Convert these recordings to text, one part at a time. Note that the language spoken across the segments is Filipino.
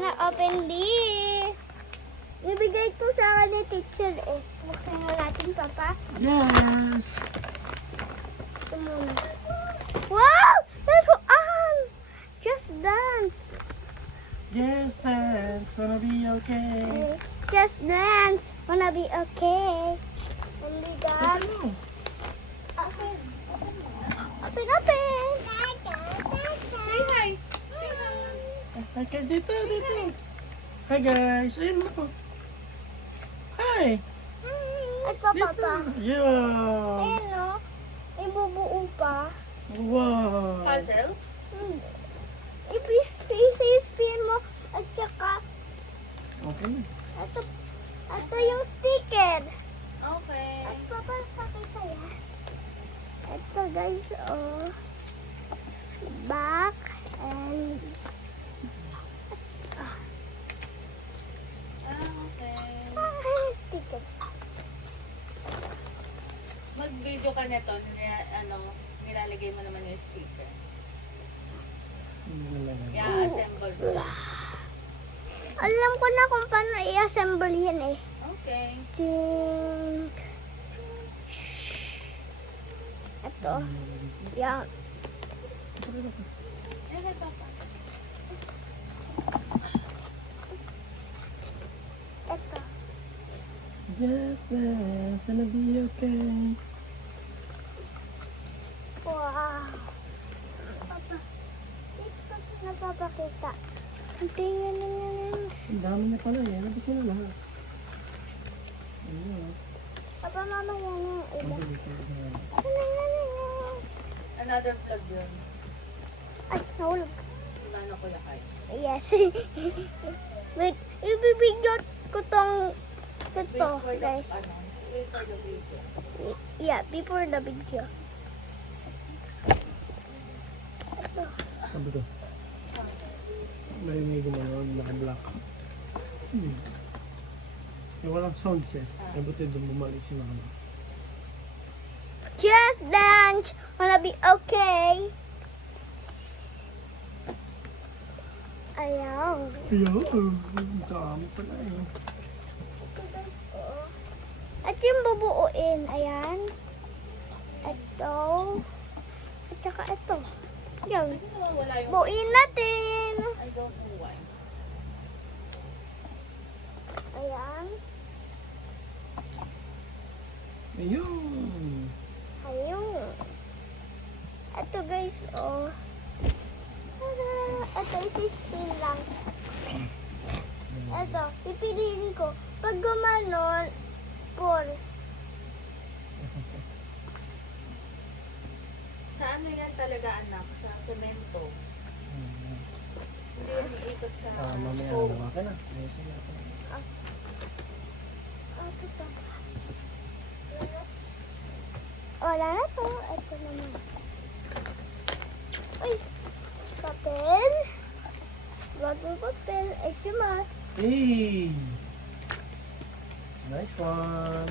gonna open this. Ibigay ko sa akin ni teacher eh. Buksan na natin, Papa. Yes! Ito muna. Wow! That's Just dance. Yes, dance, wanna be okay. Just dance. Wanna be okay. And we got... Ano? Open. Open, open. Say hi. Say hi. Hi, kay dito. Hi guys, ayun mo. Hi! Ito, Papa. Yeah! Ayan, no? Ibubuo pa. Wow! Puzzle? I-spin mo at saka Okay. ito yung sticker. Okay. At papakita yan. Ito guys, oh. Back and Okay. sticker. Mag-video ka nito, nilalagay mo naman yung sticker. I-assemble mo. Alam ko na kung paano i-assemble yan eh. Okay. Tink. Ito. Yan. Okay, Papa. Ito. Yes, dance, wanna be okay. Wow. Papa. Ito napapakita. Ang tingin na yan. Ang dami na pala yan. Nabos mo na lahat. Ayun. Papa, mama yan ang iba. Another vlog yun. Ay, nahulog. Ano ko lakay? Yes. Wait, ibibigyo ko tong ito, guys. Wait for the video. Yeah, before the video. Ito. Sabi ko. May gumano, naka-black. Walang sounds eh. Ay buti doon bumalik si mama. Just dance. Wanna be okay. Ayaw. Ayun, ang dami pala eh. At yung bubuuin, ayan. Ito. At saka ito. Yan. Bakit nawawala yung... Buuin natin. I don't know why. Ayan. Ayun. Ayun. Ito guys, oh. Tada! Ito, 16 lang. Ito, pipiliin ko. Pag gumanon, 4. Sa ano yan talaga, anak? Sa semento. Hindi yan iikot sa Mamaya foam. naman ka na. Ayusin natin. Ito pa. Wala na to. Ito naman. Uy! Papel. Bagong papel. Ay, sima. Hey! Nice one!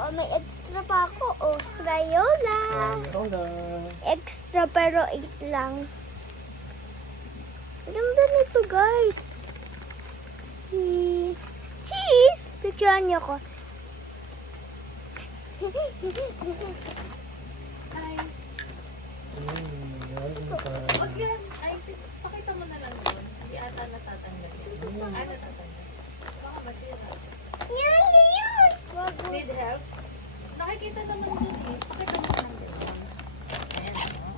Oh, may extra pa ako. Oh, Crayola. Rola! Extra pero 8 lang. Ganda nito, guys. Cheese! Picturean niyo ko. Ay, Yan, wag yan. Ay, pakita mo na lang doon. Hindi ata natatanggal yan. Ay, natatanggal. Baka masira. Wag mo. Need help? Nakikita naman doon eh. Pakita mo lang doon. Ayan, oh.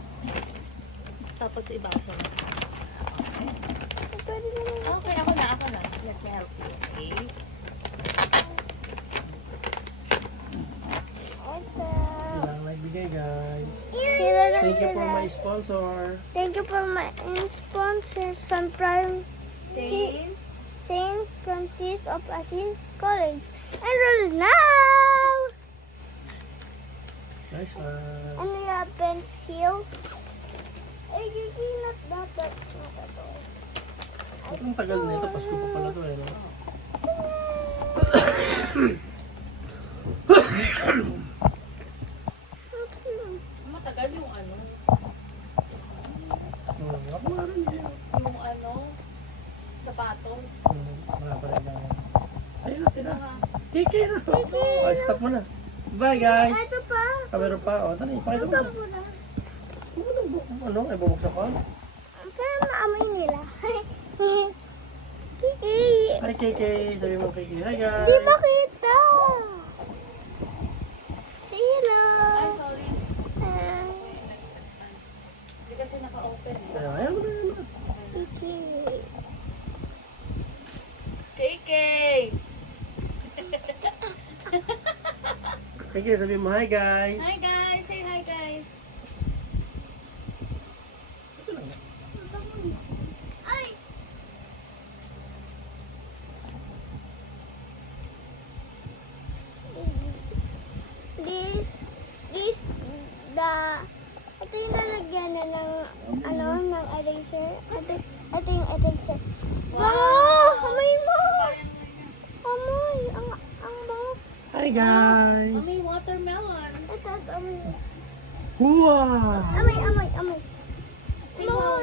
Tapos ibasa mo. Okay. Pwede naman. Okay, ako na. Let me help you, okay? Ito. Sila ang nagbigay, guys. Sila lang Thank you for sila. my sponsor. Thank you for my sponsor, Sun Prime Same. Saint Francis of Assisi College. Enroll now! Nice one. And we have pencil. Ay, you cannot that. Not at all. Ang tagal na ito. Pasko pa pala to eh. No? Matagal yung ano. Ako nga rin eh. Yung ano. Sapatos. Wala pa rin lang. Ayun na, tira. Mga Kiki na. Oh, stop mo na. Bye guys. Ito pa. Meron pa. O, tani, pakita mo Ito na. muna. Ano? Ay, bumuksan ko. Para maamoy nila. Kiki. Hi, Kiki. Sabi mo, Kiki. Hi, guys. Di makita. Hello. Ay, sorry. Ah, Hindi kasi naka-open eh. Ayaw mo na yun. Kiki. KK! Kiki, sabi mo, hi, guys. Hi guys! Say hi guys! Ay! This, ito yung lalagyan na ng, ng eraser. Ito yung eraser. Wow! Amoy mo! Amoy! Ang bango. Hi, guys. Mami, watermelon! Ito, amoy. Wow. Amoy. Say wow!